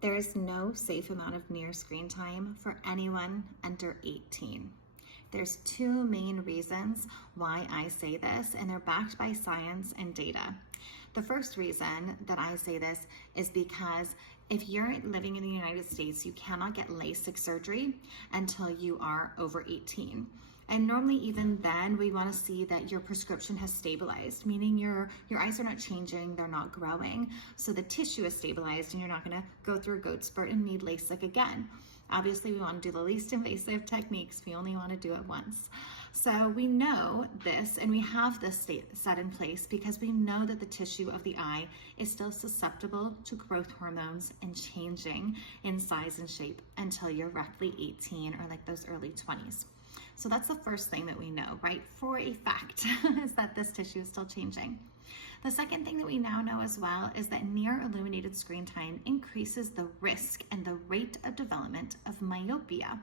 There is no safe amount of near screen time for anyone under 18. There's two main reasons why I say this, and they're backed by science and data. The first reason that I say this is because if you're living in the United States, you cannot get LASIK surgery until you are over 18. And normally even then, we want to see that your prescription has stabilized, meaning your eyes are not changing, they're not growing. So the tissue is stabilized and you're not going to go through a growth spurt and need LASIK again. Obviously, we want to do the least invasive techniques. We only want to do it once. So we know this, and we have this set in place because we know that the tissue of the eye is still susceptible to growth hormones and changing in size and shape until you're roughly 18 or like those early 20s. So that's the first thing that we know, right? For a fact, is that this tissue is still changing. The second thing that we now know as well is that near illuminated screen time increases the risk and the rate of development of myopia.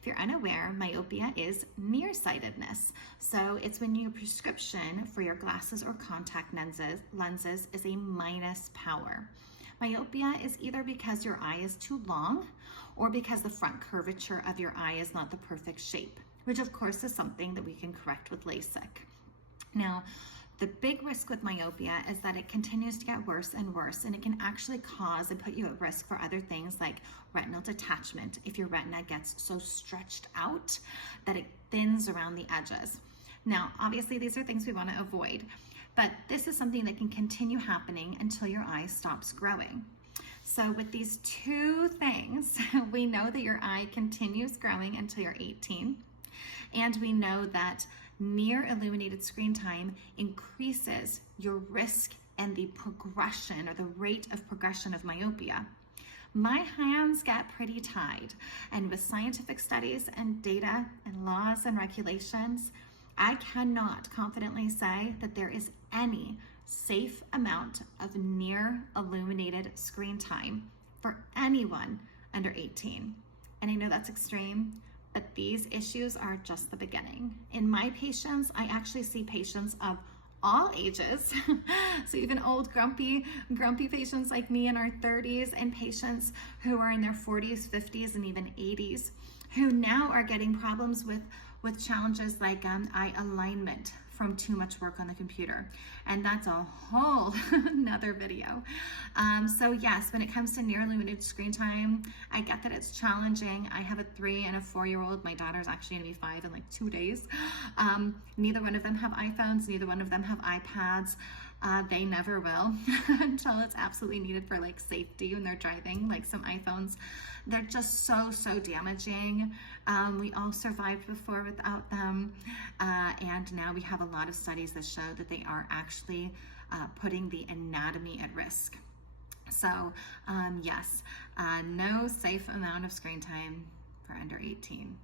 If you're unaware, myopia is nearsightedness. So it's when your prescription for your glasses or contact lenses is a minus power. Myopia is either because your eye is too long or because the front curvature of your eye is not the perfect shape, which of course is something that we can correct with LASIK. Now, the big risk with myopia is that it continues to get worse and worse, and it can actually cause and put you at risk for other things like retinal detachment if your retina gets so stretched out that it thins around the edges. Now, obviously, these are things we want to avoid, but this is something that can continue happening until your eye stops growing. So with these two things, we know that your eye continues growing until you're 18, and we know that near illuminated screen time increases your risk and the progression or the rate of progression of myopia. My hands get pretty tied, and with scientific studies and data and laws and regulations, I cannot confidently say that there is any safe amount of near illuminated screen time for anyone under 18. And I know that's extreme, but these issues are just the beginning. In my patients, I actually see patients of all ages, so even old grumpy patients like me in our 30s, and patients who are in their 40s, 50s, and even 80s, who now are getting problems with challenges like eye alignment from too much work on the computer. And that's a whole another video. So yes, when it comes to near illuminated screen time, I get that it's challenging. I have a 3 and a 4-year-old. My daughter's actually gonna be 5 in like 2 days. Neither one of them have iPhones, neither one of them have iPads. They never will until it's absolutely needed for like safety when they're driving, like some iPhones. They're just so damaging. We all survived before without them. And now we have a lot of studies that show that they are actually putting the anatomy at risk. So yes, no safe amount of screen time for under 18.